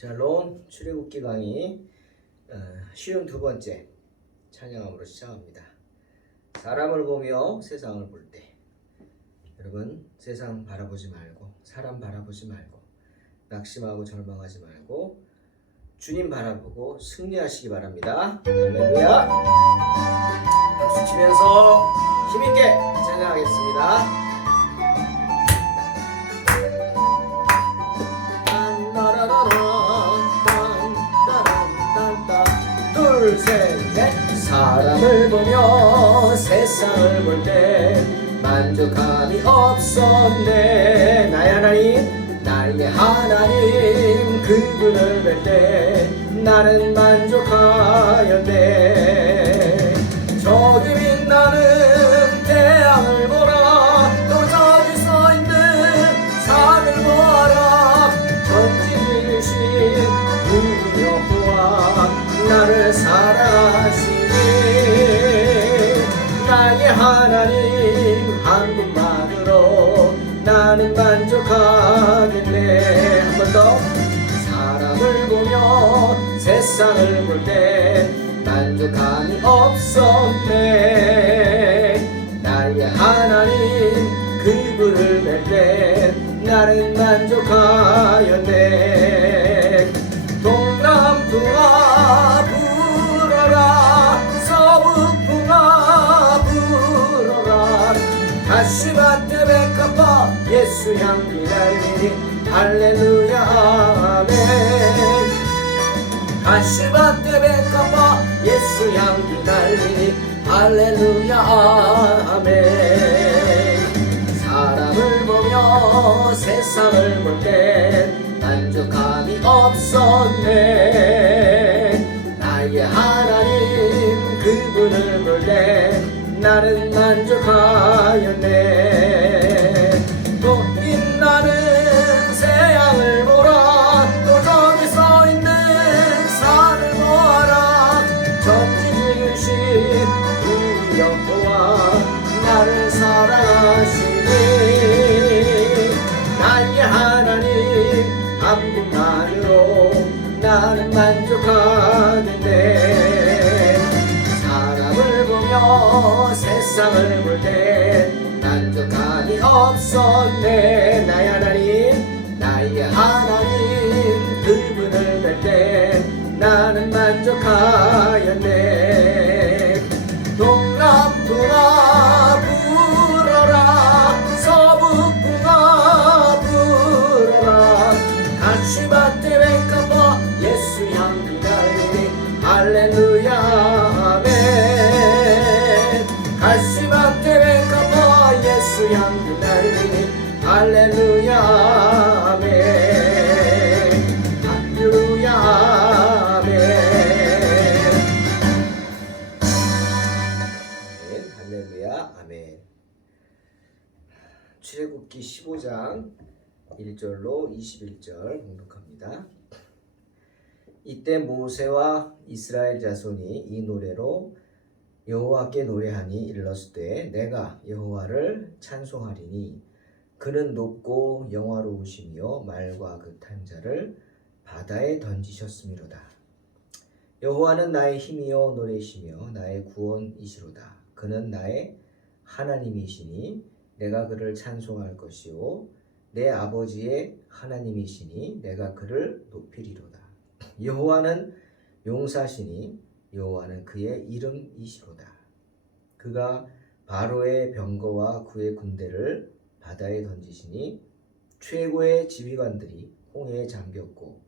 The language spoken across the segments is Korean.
샬롬 출애굽기 강의 쉬운 두 번째 찬양함으로 시작합니다. 사람을 보며 세상을 볼 때 여러분 세상 바라보지 말고 사람 바라보지 말고 낙심하고 절망하지 말고 주님 바라보고 승리하시기 바랍니다. 할렐루야. 박수 치면서 힘있게 찬양하겠습니다. 둘, 셋, 넷. 사람을 보며 세상을 볼 때 만족함이 없었네. 나의 하나님, 나의 하나님, 그분을 뵐 때 나는 만족하였네. 저기 빛나는 태양을 보라, 또 저기 서있는 산을 보아라. 전지주신 우리 여호와 나를 사랑하시니 나의 하나님 한 분만으로 나는 만족하겠네. 한 번 더. 사람을 보며 세상을 볼 때 만족함이 없었네. 나의 하나님 그분을 뵐 때 나는 만족하였네. 동남풍아 불어라, 서북풍아 불어라. 가시밭에 백합화 예수 향기 날리니 할렐루야 아멘. 가시밭에 백합화 예수 향기 날리니 할렐루야 아멘. 사람을 보며 세상을 볼 때 만족함이 없었네. 나의 하나님 그분을 볼 때 나는 만족하였네. 또 빛나는 새양을 보라, 또 저기 서있는 산을 보아라. 전지주신 우리 여호와 나를 사랑하시니 나의 하나님 한 분만으로 나는 만족하겠네. 사람을 보며 세상을 볼 때 만족함이 없었네. 나의 하나님, 나의 하나님 그분을 뵐 때 나는 만족하였네. 동남풍아 불어라, 서북풍아 불어라. 가시밭에 백합화 예수 향기 날리니 할렐루야 아멘. 가시밭에 백합화 예수 향기 날리니 할렐루야 아멘. 할렐루야 아멘. 할렐루야 아멘. 출애굽기 15장 1절로 21절 봉독합니다. 이때 모세와 이스라엘 자손이 이 노래로 여호와께 노래하니 일렀을 내가 여호와를 찬송하리니 그는 높고 영화로우시며 말과 그 탄 자를 바다에 던지셨음이로다. 여호와는 나의 힘이요 노래시며 나의 구원이시로다. 그는 나의 하나님이시니 내가 그를 찬송할 것이요 내 아버지의 하나님이시니 내가 그를 높이리로다. 여호와는 용사시니 여호와는 그의 이름이시로다. 그가 바로의 병거와 그의 군대를 바다에 던지시니 최고의 지휘관들이 홍해에 잠겼고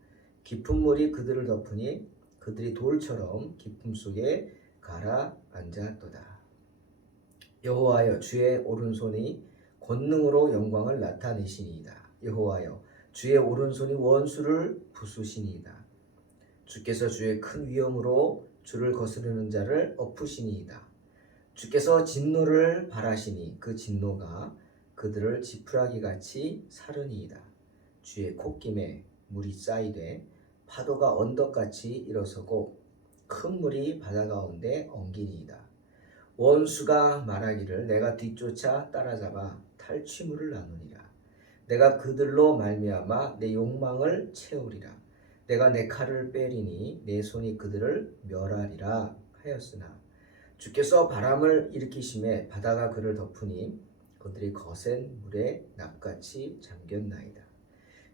깊은 물이 그들을 덮으니 그들이 돌처럼 깊음 속에 가라앉았도다. 여호와여 주의 오른손이 권능으로 영광을 나타내시니이다. 여호와여 주의 오른손이 원수를 부수시니이다. 주께서 주의 큰 위엄으로 주를 거스르는 자를 엎으시니이다. 주께서 진노를 발하시니 그 진노가 그들을 지푸라기같이 사르니이다. 주의 콧김에 물이 쌓이되 파도가 언덕같이 일어서고 큰 물이 바다 가운데 엉기니이다. 원수가 말하기를 내가 뒤쫓아 따라잡아 탈취물을 나누니라. 내가 그들로 말미암아 내 욕망을 채우리라. 내가 내 칼을 빼리니 내 손이 그들을 멸하리라 하였으나 주께서 바람을 일으키심에 바다가 그를 덮으니 그들이 거센 물에 납같이 잠겼나이다.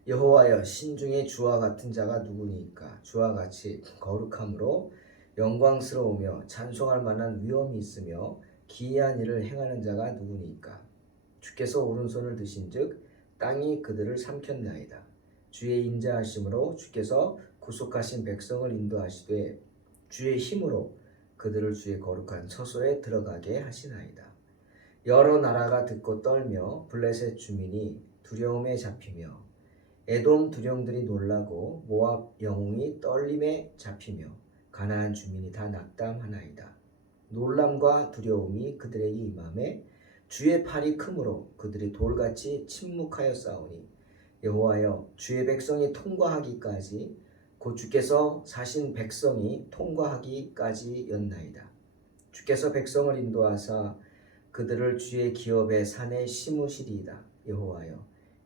여호와여, 신중에 주와 같은 자가 누구니까? 주와 같이 거룩함으로 영광스러우며 찬송할 만한 위엄이 있으며 기이한 일을 행하는 자가 누구니까? 주께서 오른손을 드신즉 땅이 그들을 삼켰나이다. 주의 인자하심으로 주께서 구속하신 백성을 인도하시되 주의 힘으로 그들을 주의 거룩한 처소에 들어가게 하시나이다. 여러 나라가 듣고 떨며 블레셋 주민이 두려움에 잡히며 에돔 두령들이 놀라고 모압 영웅이 떨림에 잡히며 가나안 주민이 다 낙담하나이다. 놀람과 두려움이 그들에게 임함에 주의 팔이 크므로 그들이 돌같이 침묵하여 싸우니 여호와여, 주의 백성이 통과하기까지 곧 주께서 사신 백성이 통과하기까지였나이다. 주께서 백성을 인도하사 그들을 주의 기업의 산에 심으시리이다. 여호와여,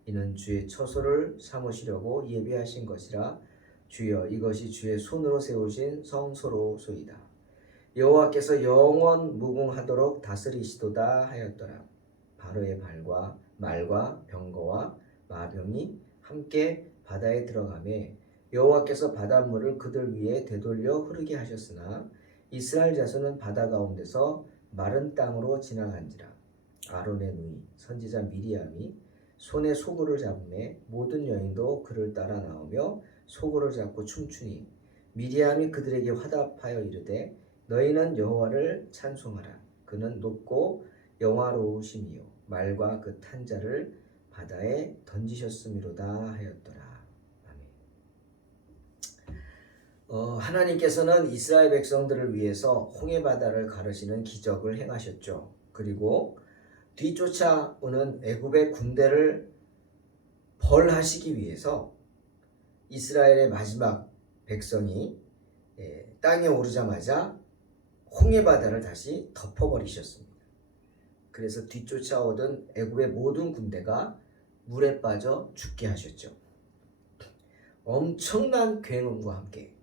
이는 주의 처소를 삼으시려고 예비하신 것이라. 주여, 이것이 주의 손으로 세우신 성소로소이다. 여호와께서 영원 무궁하도록 다스리시도다 하였더라. 바로의 말과 병거와 마병이 함께 바다에 들어가매 여호와께서 바닷물을 그들 위에 되돌려 흐르게 하셨으나 이스라엘 자손은 바다 가운데서 마른 땅으로 지나간지라. 아론의 누이 선지자 미리암이 손에 소구를 잡음에 모든 여인도 그를 따라 나오며 소구를 잡고 춤추니 미리암이 그들에게 화답하여 이르되 너희는 여호와를 찬송하라. 그는 높고 영화로우심이요 말과 그 탄 자를 바다에 던지셨음이로다 하였더라. 아멘. 하나님께서는 이스라엘 백성들을 위해서 홍해바다를 가르시는 기적을 행하셨죠. 그리고 뒤쫓아오는 애굽의 군대를 벌하시기 위해서 이스라엘의 마지막 백성이 땅에 오르자마자 홍해바다를 다시 덮어버리셨습니다. 그래서 뒤쫓아오던 애굽의 모든 군대가 물에 빠져 죽게 하셨죠. 엄청난 굉음과 함께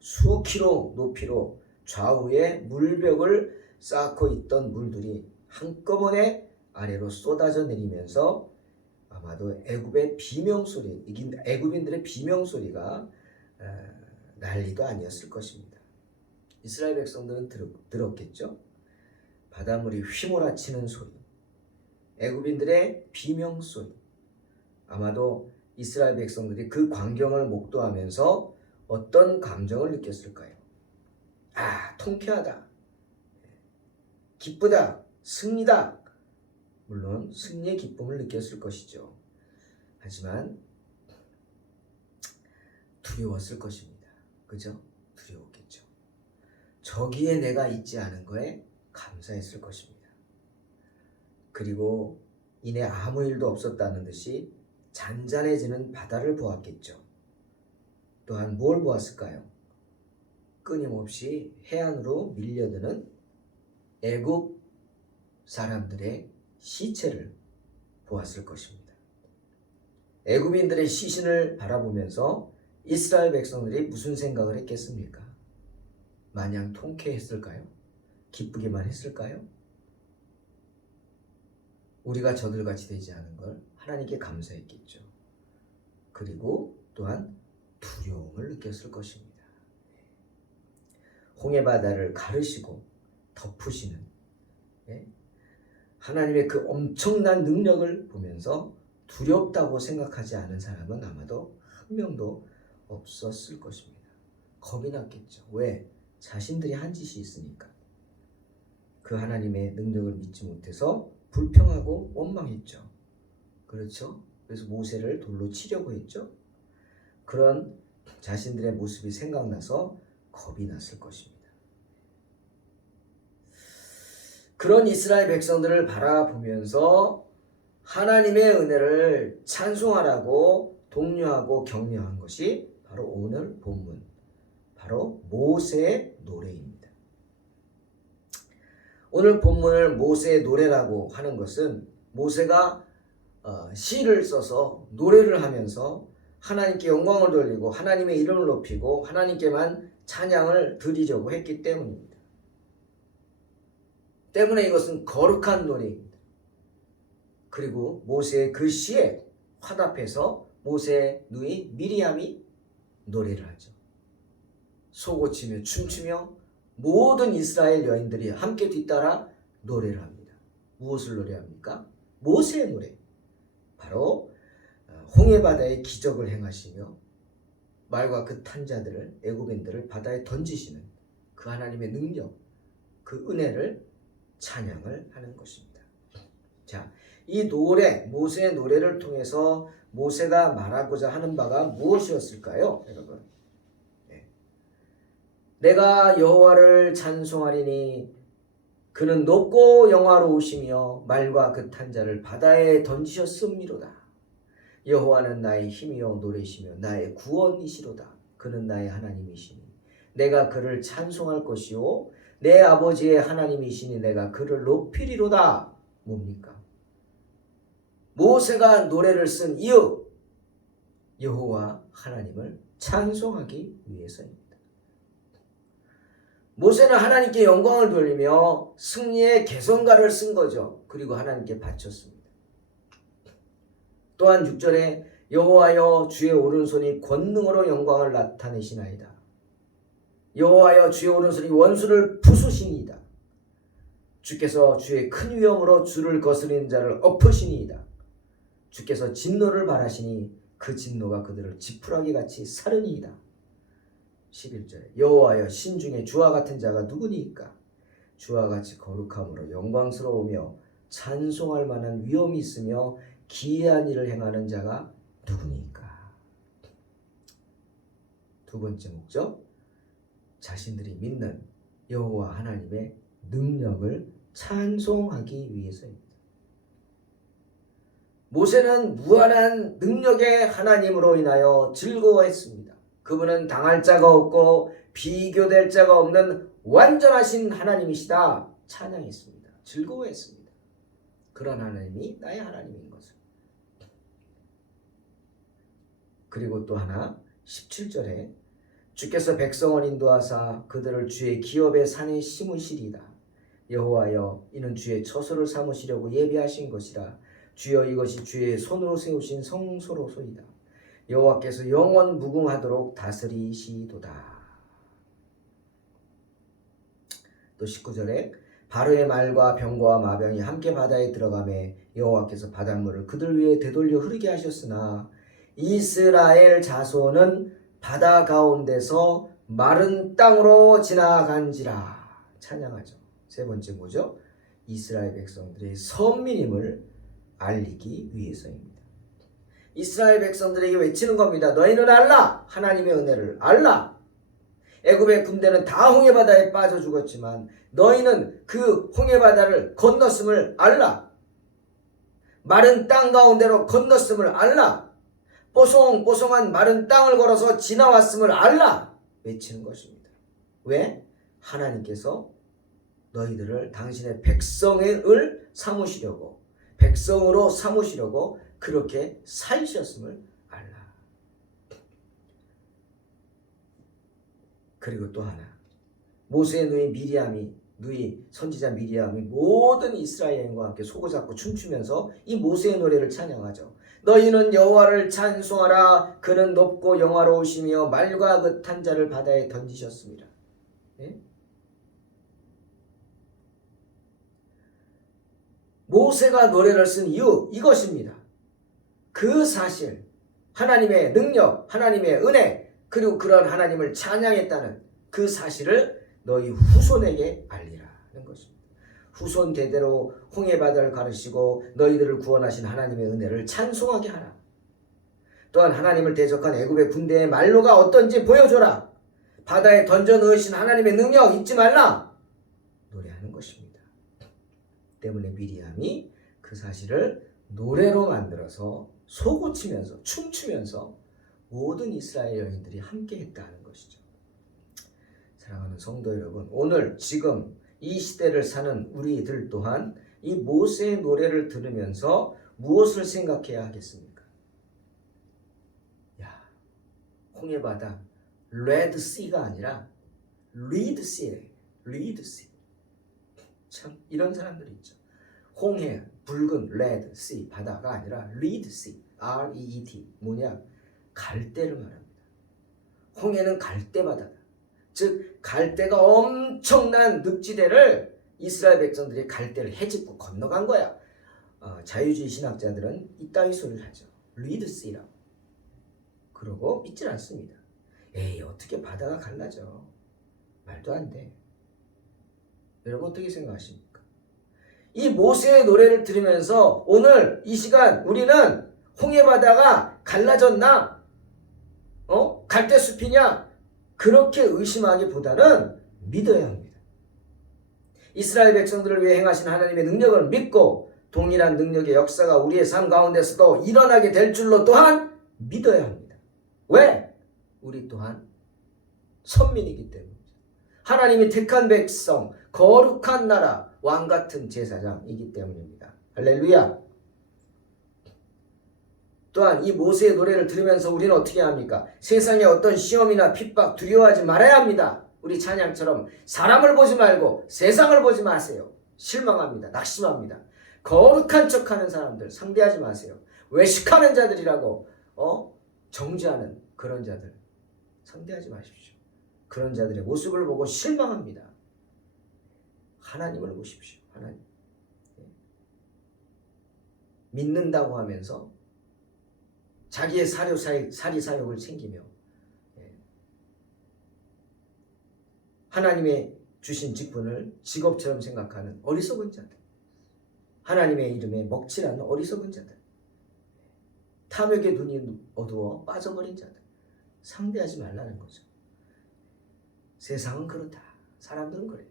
수억 킬로 높이로 좌우에 물벽을 쌓고 있던 물들이 한꺼번에 아래로 쏟아져 내리면서 아마도 애굽의 비명소리, 애굽인들의 비명소리가 난리도 아니었을 것입니다. 이스라엘 백성들은 들었겠죠. 바닷물이 휘몰아치는 소리, 애굽인들의 비명소리. 아마도 이스라엘 백성들이 그 광경을 목도하면서 어떤 감정을 느꼈을까요? 아, 통쾌하다, 기쁘다, 승리다. 물론 승리의 기쁨을 느꼈을 것이죠. 하지만 두려웠을 것입니다. 그죠? 두려웠겠죠. 저기에 내가 있지 않은 거에 감사했을 것입니다. 그리고 이내 아무 일도 없었다는 듯이 잔잔해지는 바다를 보았겠죠. 또한 뭘 보았을까요? 끊임없이 해안으로 밀려드는 애굽 사람들의 시체를 보았을 것입니다. 애굽인들의 시신을 바라보면서 이스라엘 백성들이 무슨 생각을 했겠습니까? 마냥 통쾌했을까요? 기쁘기만 했을까요? 우리가 저들같이 되지 않은 걸 하나님께 감사했겠죠. 그리고 또한 두려움을 느꼈을 것입니다. 홍해바다를 가르시고 덮으시는 하나님의 그 엄청난 능력을 보면서 두렵다고 생각하지 않은 사람은 아마도 한 명도 없었을 것입니다. 겁이 났겠죠. 왜? 자신들이 한 짓이 있으니까. 그 하나님의 능력을 믿지 못해서 불평하고 원망했죠. 그렇죠? 그래서 모세를 돌로 치려고 했죠. 그런 자신들의 모습이 생각나서 겁이 났을 것입니다. 그런 이스라엘 백성들을 바라보면서 하나님의 은혜를 찬송하라고 독려하고 격려한 것이 바로 오늘 본문, 바로 모세의 노래입니다. 오늘 본문을 모세의 노래라고 하는 것은 모세가 시를 써서 노래를 하면서 하나님께 영광을 돌리고 하나님의 이름을 높이고 하나님께만 찬양을 드리려고 했기 때문입니다. 때문에 이것은 거룩한 노래입니다. 그리고 모세의 그 시에 화답해서 모세의 누이 미리암이 노래를 하죠. 소고치며 춤추며 모든 이스라엘 여인들이 함께 뒤따라 노래를 합니다. 무엇을 노래합니까? 모세의 노래. 바로 홍해바다에 기적을 행하시며 말과 그 탄자들을 애굽인들을 바다에 던지시는 그 하나님의 능력, 그 은혜를 찬양을 하는 것입니다. 자, 이 노래, 모세의 노래를 통해서 모세가 말하고자 하는 바가 무엇이었을까요, 여러분? 네. 내가 여호와를 찬송하리니 그는 높고 영화로우시며 말과 그 탄자를 바다에 던지셨음이로다. 여호와는 나의 힘이요 노래시며 나의 구원이시로다. 그는 나의 하나님이시니 내가 그를 찬송할 것이요 내 아버지의 하나님이시니 내가 그를 높이리로다. 뭡니까? 모세가 노래를 쓴 이유, 여호와 하나님을 찬송하기 위해서입니다. 모세는 하나님께 영광을 돌리며 승리의 개성가를 쓴 거죠. 그리고 하나님께 바쳤습니다. 또한 6절에 여호와여 주의 오른손이 권능으로 영광을 나타내시나이다. 여호와여 주의 오른손이 원수를 부수시니이다. 주께서 주의 큰 위엄으로 주를 거스리는 자를 엎으시니이다. 주께서 진노를 바라시니 그 진노가 그들을 지푸라기같이 사르니이다. 11절에 여호와여 신중에 주와 같은 자가 누구니까? 주와 같이 거룩함으로 영광스러우며 찬송할 만한 위엄이 있으며 기이한 일을 행하는 자가 누구니까? 두 번째 목적, 자신들이 믿는 여호와 하나님의 능력을 찬송하기 위해서입니다. 모세는 무한한 능력의 하나님으로 인하여 즐거워했습니다. 그분은 당할 자가 없고 비교될 자가 없는 완전하신 하나님이시다 찬양했습니다. 즐거워했습니다. 그런 하나님이 나의 하나님인 것을. 그리고 또 하나 17절에 주께서 백성을 인도하사 그들을 주의 기업의 산에 심으시리다. 여호와여 이는 주의 처소를 삼으시려고 예비하신 것이라. 주여 이것이 주의 손으로 세우신 성소로소이다. 여호와께서 영원 무궁하도록 다스리시도다. 또 19절에 바로의 말과 병거와 마병이 함께 바다에 들어가매 여호와께서 바닷물을 그들 위에 되돌려 흐르게 하셨으나 이스라엘 자손은 바다 가운데서 마른 땅으로 지나간지라. 찬양하죠. 세 번째 뭐죠? 이스라엘 백성들의 선민임을 알리기 위해서입니다. 이스라엘 백성들에게 외치는 겁니다. 너희는 알라! 하나님의 은혜를 알라! 애굽의 군대는 다 홍해바다에 빠져 죽었지만 너희는 그 홍해바다를 건넜음을 알라! 마른 땅 가운데로 건넜음을 알라! 뽀송뽀송한 마른 땅을 걸어서 지나왔음을 알라! 외치는 것입니다. 왜? 하나님께서 너희들을 당신의 백성을 삼으시려고, 백성으로 삼으시려고 그렇게 살리셨음을 알라. 그리고 또 하나, 모세의 누이 선지자 미리암이 모든 이스라엘과 함께 소고 잡고 춤추면서 이 모세의 노래를 찬양하죠. 너희는 여호와를 찬송하라. 그는 높고 영화로우시며 말과 그 탄자를 바다에 던지셨습니다. 네? 모세가 노래를 쓴 이유 이것입니다. 그 사실, 하나님의 능력, 하나님의 은혜, 그리고 그런 하나님을 찬양했다는 그 사실을 너희 후손에게 알리라는 것입니다. 후손 대대로 홍해바다를 가르시고 너희들을 구원하신 하나님의 은혜를 찬송하게 하라. 또한 하나님을 대적한 애굽의 군대의 말로가 어떤지 보여줘라. 바다에 던져 넣으신 하나님의 능력 잊지 말라. 노래하는 것입니다. 때문에 미리암이 그 사실을 노래로 만들어서 소고치면서 춤추면서 모든 이스라엘 여인들이 함께 했다는 것이죠. 사랑하는 성도 여러분, 오늘 지금 이 시대를 사는 우리들 또한 이 모세의 노래를 들으면서 무엇을 생각해야 하겠습니까? 야, 홍해바다 레드씨가 아니라 리드씨래. 리드씨. 참 이런 사람들이 있죠. 홍해 붉은 레드씨 바다가 아니라 리드씨 R-E-E-D 뭐냐 갈대를 말합니다. 홍해는 갈대바다다. 즉 갈대가 엄청난 늪지대를 이스라엘 백성들이 갈대를 헤집고 건너간 거야. 자유주의 신학자들은 이따위 소리를 하죠. 리드씨라고. 그러고 믿질 않습니다. 에이 어떻게 바다가 갈라져. 말도 안 돼. 여러분 어떻게 생각하십니까? 이 모세의 노래를 들으면서 오늘 이 시간 우리는 홍해바다가 갈라졌나? 갈대숲이냐? 그렇게 의심하기보다는 믿어야 합니다. 이스라엘 백성들을 위해 행하신 하나님의 능력을 믿고 동일한 능력의 역사가 우리의 삶 가운데서도 일어나게 될 줄로 또한 믿어야 합니다. 왜? 우리 또한 선민이기 때문이죠. 하나님이 택한 백성, 거룩한 나라, 왕같은 제사장이기 때문입니다. 할렐루야. 또한 이 모세의 노래를 들으면서 우리는 어떻게 합니까? 세상의 어떤 시험이나 핍박 두려워하지 말아야 합니다. 우리 찬양처럼 사람을 보지 말고 세상을 보지 마세요. 실망합니다. 낙심합니다. 거룩한 척하는 사람들 상대하지 마세요. 외식하는 자들이라고 정죄하는 그런 자들 상대하지 마십시오. 그런 자들의 모습을 보고 실망합니다. 하나님을 보십시오. 하나님. 믿는다고 하면서 자기의 사리사욕을 챙기며 하나님의 주신 직분을 직업처럼 생각하는 어리석은 자들, 하나님의 이름에 먹칠 않는 어리석은 자들, 탐욕의 눈이 어두워 빠져버린 자들 상대하지 말라는 거죠. 세상은 그렇다. 사람들은 그래요.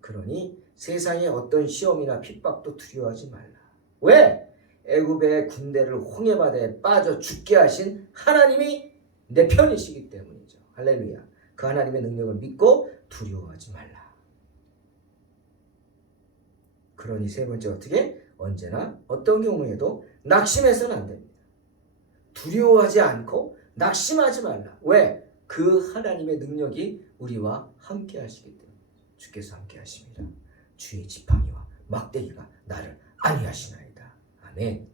그러니 세상의 어떤 시험이나 핍박도 두려워하지 말라. 왜? 애굽의 군대를 홍해바다에 빠져 죽게 하신 하나님이 내 편이시기 때문이죠. 할렐루야. 그 하나님의 능력을 믿고 두려워하지 말라. 그러니 세 번째 어떻게? 언제나 어떤 경우에도 낙심해서는 안 됩니다. 두려워하지 않고 낙심하지 말라. 왜? 그 하나님의 능력이 우리와 함께 하시기 때문에 주께서 함께 하십니다. 주의 지팡이와 막대기가 나를 안위하시나이다. 아멘.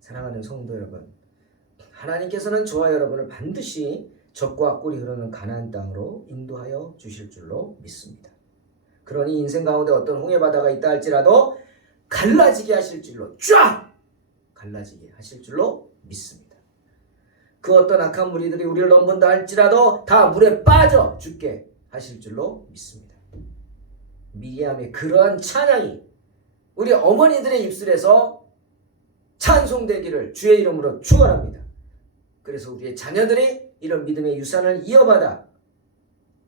사랑하는 성도 여러분, 하나님께서는 저와 여러분을 반드시 젖과 꿀이 흐르는 가나안 땅으로 인도하여 주실 줄로 믿습니다. 그러니 인생 가운데 어떤 홍해바다가 있다 할지라도 갈라지게 하실 줄로 쫙 갈라지게 하실 줄로 믿습니다. 그 어떤 악한 무리들이 우리를 넘본다 할지라도 다 물에 빠져 죽게 하실 줄로 믿습니다. 미리암의 그러한 찬양이 우리 어머니들의 입술에서 찬송되기를 주의 이름으로 축원합니다. 그래서 우리의 자녀들이 이런 믿음의 유산을 이어받아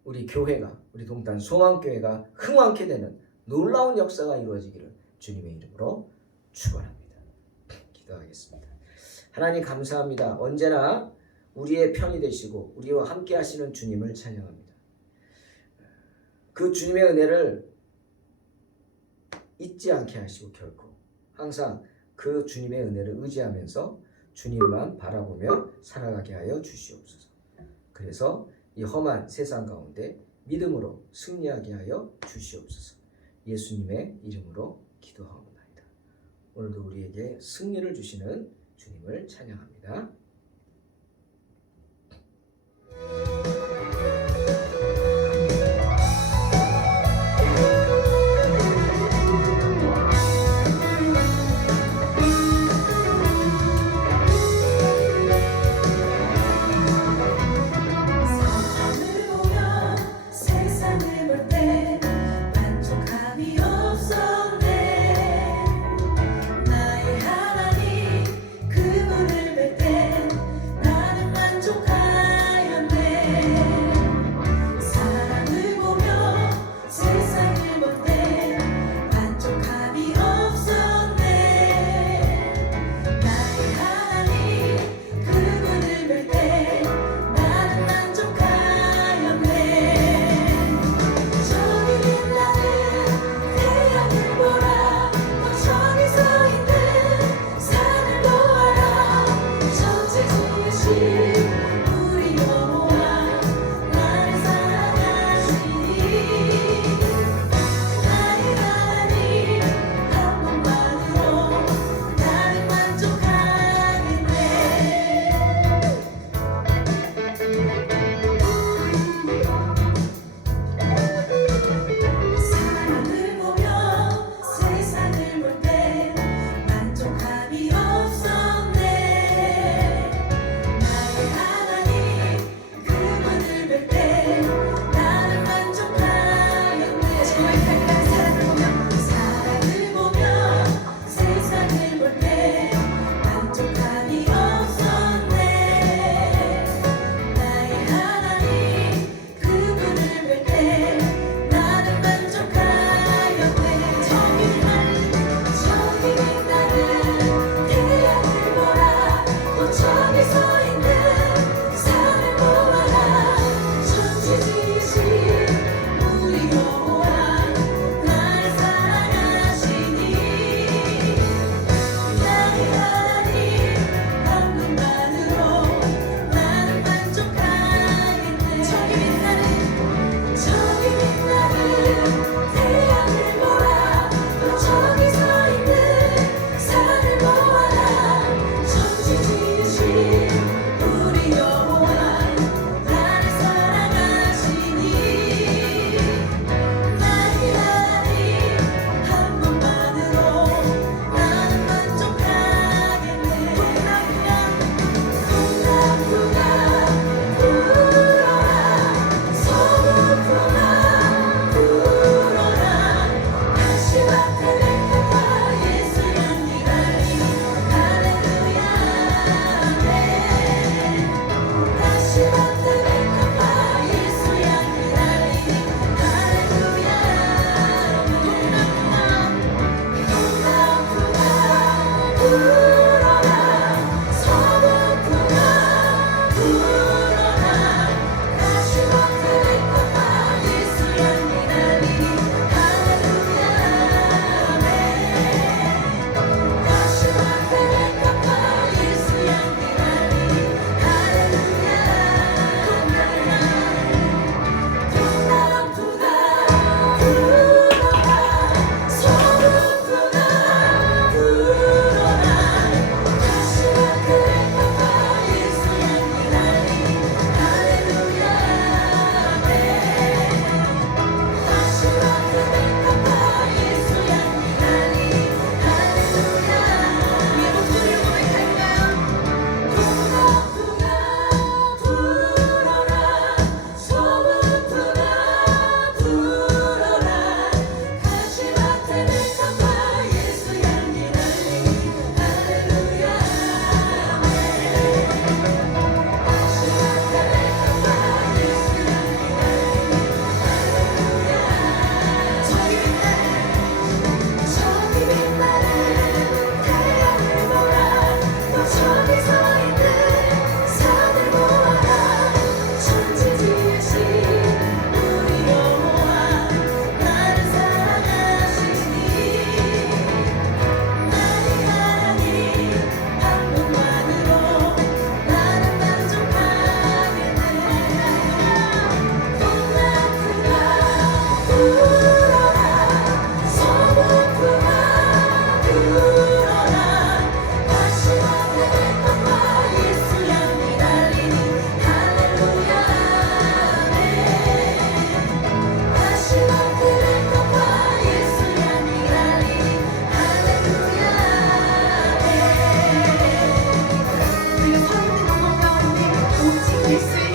우리 교회가, 우리 동탄 소망교회가 흥왕케 되는 놀라운 역사가 이루어지기를 주님의 이름으로 축원합니다. 기도하겠습니다. 하나님 감사합니다. 언제나 우리의 편이 되시고 우리와 함께 하시는 주님을 찬양합니다. 그 주님의 은혜를 잊지 않게 하시고 결코 항상 그 주님의 은혜를 의지하면서 주님만 바라보며 살아가게 하여 주시옵소서. 그래서 이 험한 세상 가운데 믿음으로 승리하게 하여 주시옵소서. 예수님의 이름으로 기도하옵나이다. 오늘도 우리에게 승리를 주시는 주님을 찬양합니다. 나의 하나님 그분을 뵐 때 This is